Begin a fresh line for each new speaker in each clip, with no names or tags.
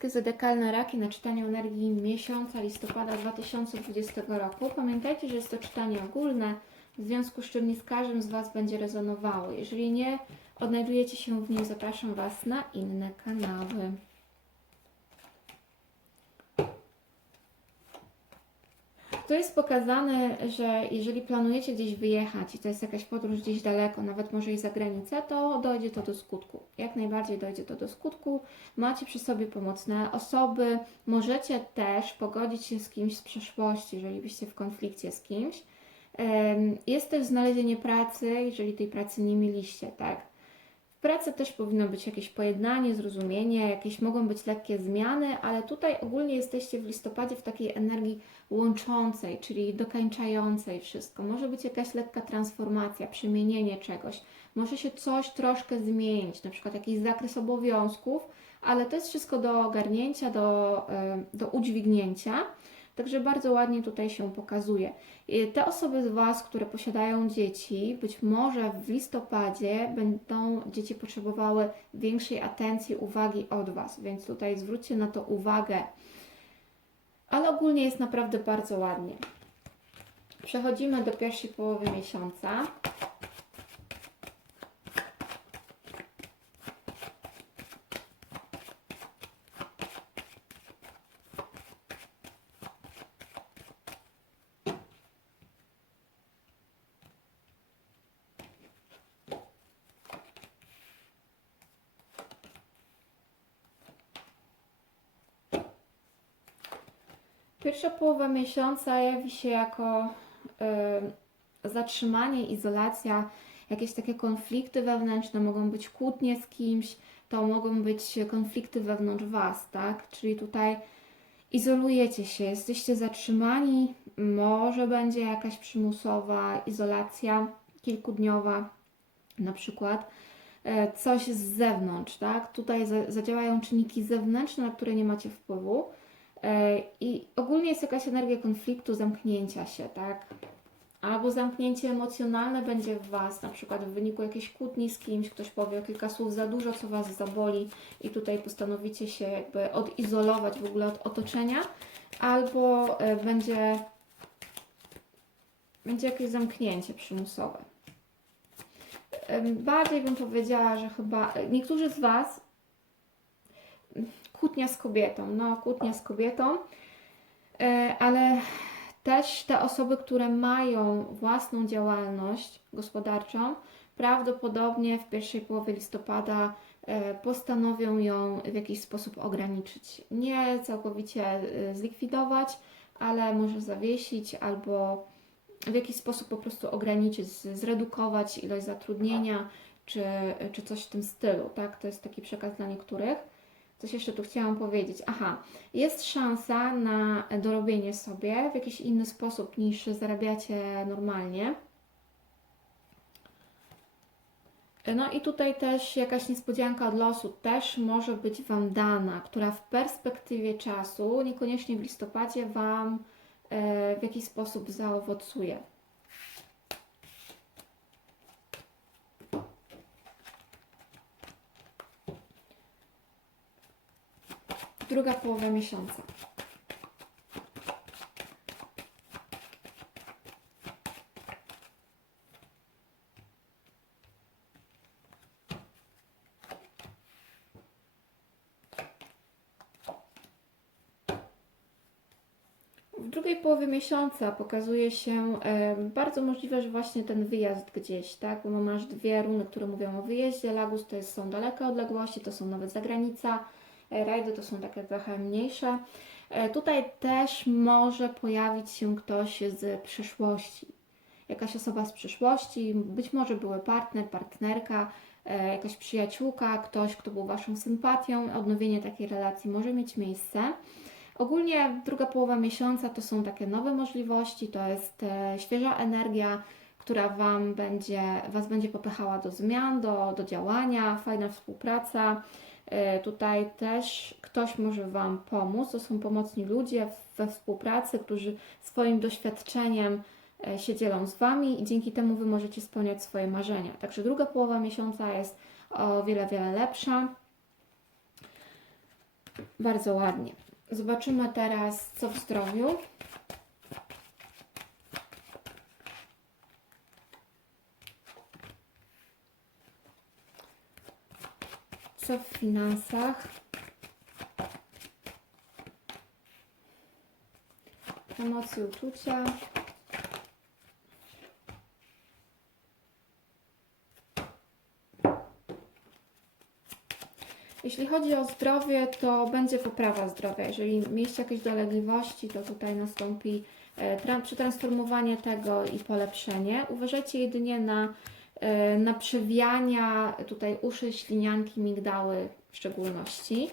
wszystkie zodiakalne raki na czytanie energii miesiąca listopada 2020 roku. Pamiętajcie, że jest to czytanie ogólne, w związku z czym nie z każdym z Was będzie rezonowało. Jeżeli nie odnajdujecie się w nim, zapraszam Was na inne kanały. To jest pokazane, że jeżeli planujecie gdzieś wyjechać i to jest jakaś podróż gdzieś daleko, nawet może i za granicę, to dojdzie to do skutku. Jak najbardziej dojdzie to do skutku. Macie przy sobie pomocne osoby. Możecie też pogodzić się z kimś z przeszłości, jeżeli byście w konflikcie z kimś. Jest też znalezienie pracy, jeżeli tej pracy nie mieliście, tak? Pracy też powinno być jakieś pojednanie, zrozumienie, jakieś mogą być lekkie zmiany, ale tutaj ogólnie jesteście w listopadzie w takiej energii łączącej, czyli dokańczającej wszystko. Może być jakaś lekka transformacja, przemienienie czegoś. Może się coś troszkę zmienić, na przykład jakiś zakres obowiązków, ale to jest wszystko do ogarnięcia, do, e, do udźwignięcia. Także bardzo ładnie tutaj się pokazuje. Te osoby z Was, które posiadają dzieci, być może w listopadzie będą dzieci potrzebowały większej atencji, uwagi od Was, więc tutaj zwróćcie na to uwagę. Ale ogólnie jest naprawdę bardzo ładnie. Przechodzimy do pierwszej połowy miesiąca. Pierwsza połowa miesiąca jawi się jako y, zatrzymanie, izolacja, jakieś takie konflikty wewnętrzne, mogą być kłótnie z kimś, to mogą być konflikty wewnątrz Was, tak? Czyli tutaj izolujecie się, jesteście zatrzymani, może będzie jakaś przymusowa izolacja kilkudniowa, na przykład e, coś z zewnątrz, tak? Tutaj za- zadziałają czynniki zewnętrzne, na które nie macie wpływu. E, I ogólnie jest jakaś energia konfliktu, zamknięcia się, tak? Albo zamknięcie emocjonalne będzie w Was, na przykład w wyniku jakiejś kłótni z kimś, ktoś powie kilka słów za dużo, co Was zaboli i tutaj postanowicie się jakby odizolować w ogóle od otoczenia, albo e, będzie, będzie jakieś zamknięcie przymusowe. Bardziej bym powiedziała, że chyba niektórzy z Was kłótnia z kobietą, no kłótnia z kobietą, e, ale też te osoby, które mają własną działalność gospodarczą, prawdopodobnie w pierwszej połowie listopada e, postanowią ją w jakiś sposób ograniczyć. Nie całkowicie e, zlikwidować, ale może zawiesić albo w jakiś sposób po prostu ograniczyć, zredukować ilość zatrudnienia czy, czy coś w tym stylu. Tak? To jest taki przekaz dla niektórych. Coś jeszcze tu chciałam powiedzieć. Aha, jest szansa na dorobienie sobie w jakiś inny sposób niż zarabiacie normalnie. No i tutaj też jakaś niespodzianka od losu też może być Wam dana, która w perspektywie czasu, niekoniecznie w listopadzie, Wam e, w jakiś sposób zaowocuje. Druga połowa miesiąca. W drugiej połowie miesiąca pokazuje się e, bardzo możliwe, że właśnie ten wyjazd gdzieś, tak? Bo masz dwie runy, które mówią o wyjeździe. Lagus to jest, są dalekie odległości, to są nawet zagranica. Rajdy to są takie trochę mniejsze. E, Tutaj też może pojawić się ktoś z przyszłości. Jakaś osoba z przyszłości, być może były partner, partnerka, e, jakaś przyjaciółka, ktoś, kto był Waszą sympatią. Odnowienie takiej relacji może mieć miejsce. Ogólnie druga połowa miesiąca to są takie nowe możliwości, to jest e, świeża energia, która wam będzie, Was będzie popychała do zmian, do, do działania, fajna współpraca. E, Tutaj też ktoś może Wam pomóc. To są pomocni ludzie we współpracy, którzy swoim doświadczeniem e, się dzielą z Wami i dzięki temu Wy możecie spełniać swoje marzenia. Także druga połowa miesiąca jest o wiele, wiele lepsza. Bardzo ładnie. Zobaczymy teraz, co w zdrowiu. W finansach? Emocje, uczucia. Jeśli chodzi o zdrowie, to będzie poprawa zdrowia. Jeżeli mieliście jakieś dolegliwości, to tutaj nastąpi e, tra- przetransformowanie tego i polepszenie. Uważajcie jedynie na, na przewijania tutaj uszy, ślinianki, migdały w szczególności.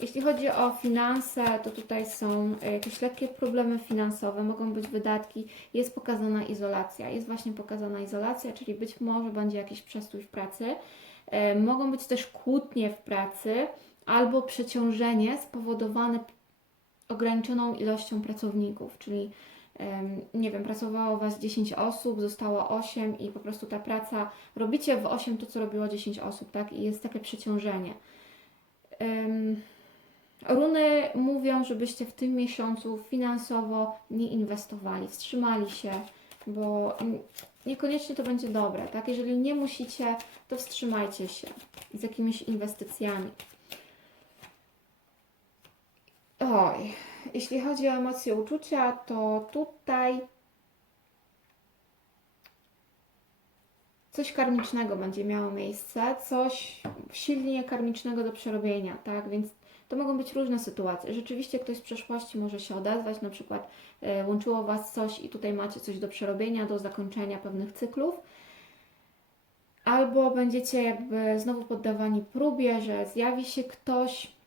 Jeśli chodzi o finanse, to tutaj są e, jakieś lekkie problemy finansowe, mogą być wydatki, jest pokazana izolacja. Jest właśnie pokazana izolacja, czyli być może będzie jakiś przestój w pracy. E, Mogą być też kłótnie w pracy albo przeciążenie spowodowane ograniczoną ilością pracowników, czyli nie wiem, pracowało Was 10 osób, zostało 8 i po prostu ta praca, robicie w 8 to, co robiło 10 osób, tak? I jest takie przeciążenie. Runy mówią, żebyście w tym miesiącu finansowo nie inwestowali, wstrzymali się, bo niekoniecznie to będzie dobre, tak? Jeżeli nie musicie, to wstrzymajcie się z jakimiś inwestycjami. Oj, jeśli chodzi o emocje, uczucia, to tutaj coś karmicznego będzie miało miejsce, coś silnie karmicznego do przerobienia, tak? Więc to mogą być różne sytuacje. Rzeczywiście ktoś z przeszłości może się odezwać, na przykład e, łączyło Was coś i tutaj macie coś do przerobienia, do zakończenia pewnych cyklów. Albo będziecie jakby znowu poddawani próbie, że zjawi się ktoś.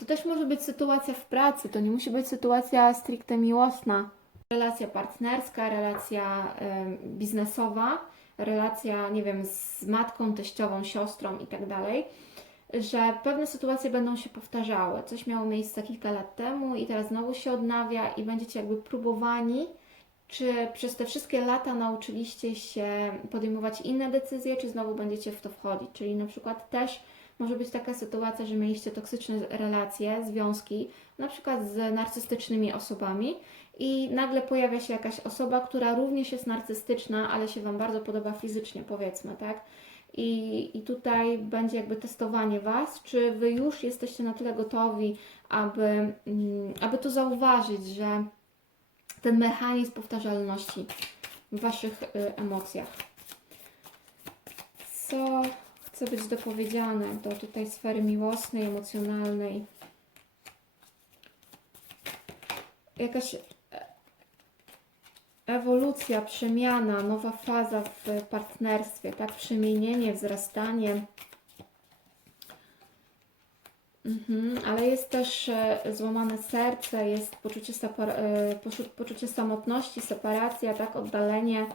To też może być sytuacja w pracy, to nie musi być sytuacja stricte miłosna. Relacja partnerska, relacja em, biznesowa, relacja, nie wiem, z matką, teściową, siostrą i tak dalej że pewne sytuacje będą się powtarzały. Coś miało miejsce kilka lat temu i teraz znowu się odnawia i będziecie jakby próbowani, czy przez te wszystkie lata nauczyliście się podejmować inne decyzje, czy znowu będziecie w to wchodzić. Czyli na przykład też może być taka sytuacja, że mieliście toksyczne relacje, związki, na przykład z narcystycznymi osobami i nagle pojawia się jakaś osoba, która również jest narcystyczna, ale się Wam bardzo podoba fizycznie, powiedzmy, tak? I, I tutaj będzie jakby testowanie Was, czy Wy już jesteście na tyle gotowi, aby, mm, aby to zauważyć, że ten mechanizm powtarzalności w Waszych y, emocjach. Co chce być dopowiedziane do tutaj sfery miłosnej, emocjonalnej? Jakaś ewolucja, przemiana, nowa faza w partnerstwie, tak? Przemienienie, wzrastanie. Mhm, ale jest też e, złamane serce, jest poczucie, e, poczucie samotności, separacja, tak? Oddalenie.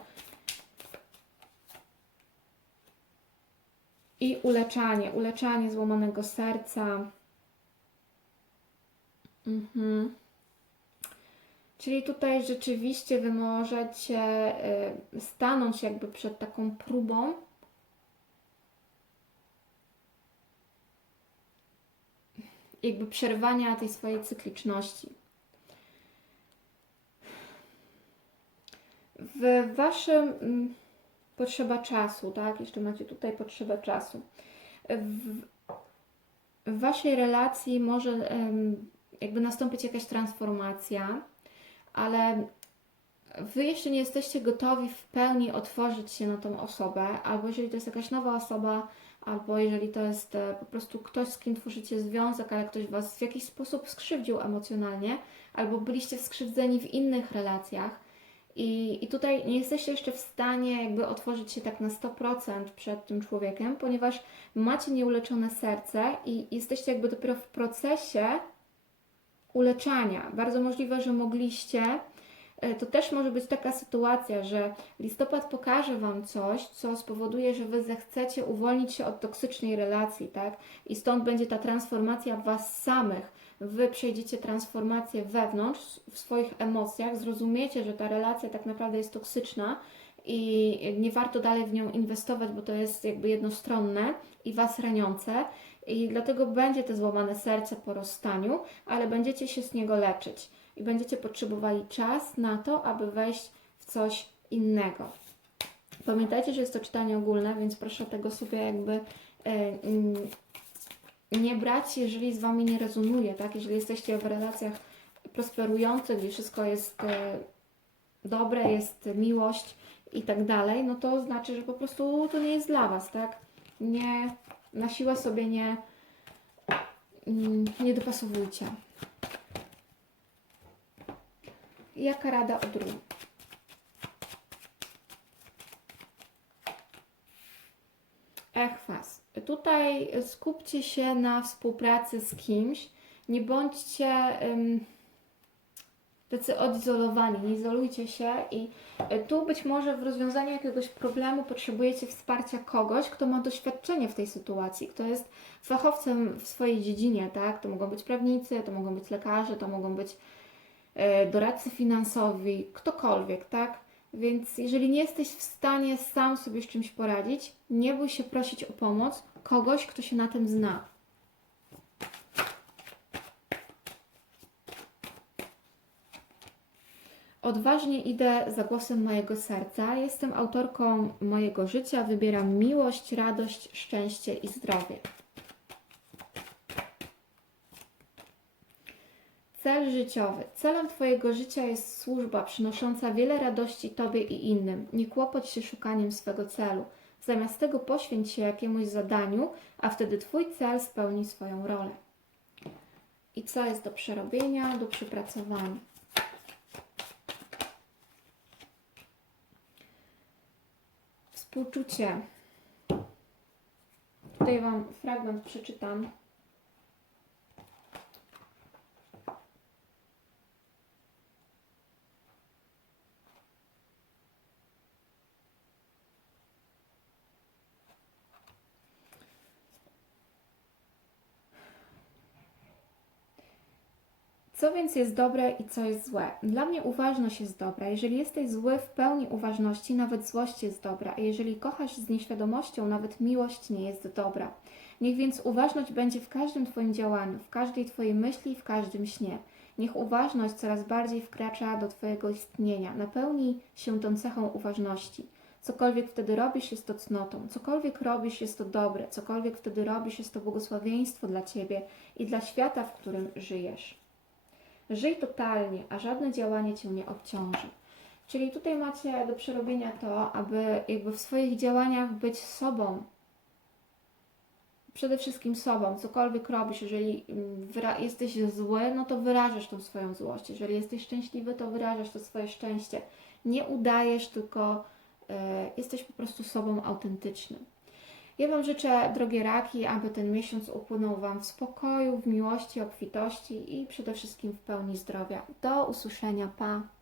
I uleczanie, uleczanie złamanego serca. Mhm. Czyli tutaj rzeczywiście Wy możecie y, stanąć jakby przed taką próbą jakby przerwania tej swojej cykliczności. W Waszym mm, potrzeba czasu, tak? Jeszcze macie tutaj potrzebę czasu. W, w Waszej relacji może jakby nastąpić jakaś transformacja ale Wy jeszcze nie jesteście gotowi w pełni otworzyć się na tą osobę, albo jeżeli to jest jakaś nowa osoba, albo jeżeli to jest e, po prostu ktoś, z kim tworzycie związek, ale ktoś Was w jakiś sposób skrzywdził emocjonalnie, albo byliście skrzywdzeni w innych relacjach. I, I tutaj nie jesteście jeszcze w stanie jakby otworzyć się tak na 100% przed tym człowiekiem, ponieważ macie nieuleczone serce i jesteście jakby dopiero w procesie uleczania. Bardzo możliwe, że mogliście. e, To też może być taka sytuacja, że listopad pokaże Wam coś, co spowoduje, że Wy zechcecie uwolnić się od toksycznej relacji, tak? I stąd będzie ta transformacja Was samych. Wy przejdziecie transformację wewnątrz, w swoich emocjach, zrozumiecie, że ta relacja tak naprawdę jest toksyczna i nie warto dalej w nią inwestować, bo to jest jakby jednostronne i Was raniące I dlatego będzie to złamane serce po rozstaniu, ale będziecie się z niego leczyć i będziecie potrzebowali czas na to, aby wejść w coś innego. Pamiętajcie, że jest to czytanie ogólne, więc proszę tego sobie jakby e, mm, nie brać, jeżeli z Wami nie rezonuje, tak? Jeżeli jesteście w relacjach prosperujących i wszystko jest e, dobre, jest miłość i tak dalej, no to znaczy, że po prostu to nie jest dla Was, tak? Nie, na siłę sobie nie, mm, nie dopasowujcie. Jaka rada od run? Echwas. Tutaj skupcie się na współpracy z kimś. Nie bądźcie ym, tacy odizolowani, nie izolujcie się i y, tu być może w rozwiązaniu jakiegoś problemu potrzebujecie wsparcia kogoś, kto ma doświadczenie w tej sytuacji, kto jest fachowcem w swojej dziedzinie, tak? To mogą być prawnicy, to mogą być lekarze, to mogą być y, doradcy finansowi, ktokolwiek, tak? Więc jeżeli nie jesteś w stanie sam sobie z czymś poradzić, nie bój się prosić o pomoc kogoś, kto się na tym zna. Odważnie idę za głosem mojego serca. Jestem autorką mojego życia. Wybieram miłość, radość, szczęście i zdrowie. Cel życiowy. Celem Twojego życia jest służba przynosząca wiele radości Tobie i innym. Nie kłopocz się szukaniem swego celu. Zamiast tego poświęć się jakiemuś zadaniu, a wtedy Twój cel spełni swoją rolę. I co jest do przerobienia, do przepracowania? Współczucie. Tutaj Wam fragment przeczytam. Co więc jest dobre i co jest złe? Dla mnie uważność jest dobra. Jeżeli jesteś zły w pełni uważności, nawet złość jest dobra. A jeżeli kochasz z nieświadomością, nawet miłość nie jest dobra. Niech więc uważność będzie w każdym Twoim działaniu, w każdej Twojej myśli, w każdym śnie. Niech uważność coraz bardziej wkracza do Twojego istnienia. Napełnij się tą cechą uważności. Cokolwiek wtedy robisz, jest to cnotą. Cokolwiek robisz, jest to dobre. Cokolwiek wtedy robisz, jest to błogosławieństwo dla Ciebie i dla świata, w którym żyjesz. Żyj totalnie, a żadne działanie Cię nie obciąży. Czyli tutaj macie do przerobienia to, aby jakby w swoich działaniach być sobą. Przede wszystkim sobą, cokolwiek robisz, jeżeli mm, jesteś zły, no to wyrażasz tą swoją złość. Jeżeli jesteś szczęśliwy, to wyrażasz to swoje szczęście. Nie udajesz, tylko y, jesteś po prostu sobą autentycznym. Ja Wam życzę, drogie raki, aby ten miesiąc upłynął Wam w spokoju, w miłości, obfitości i przede wszystkim w pełni zdrowia. Do usłyszenia, pa!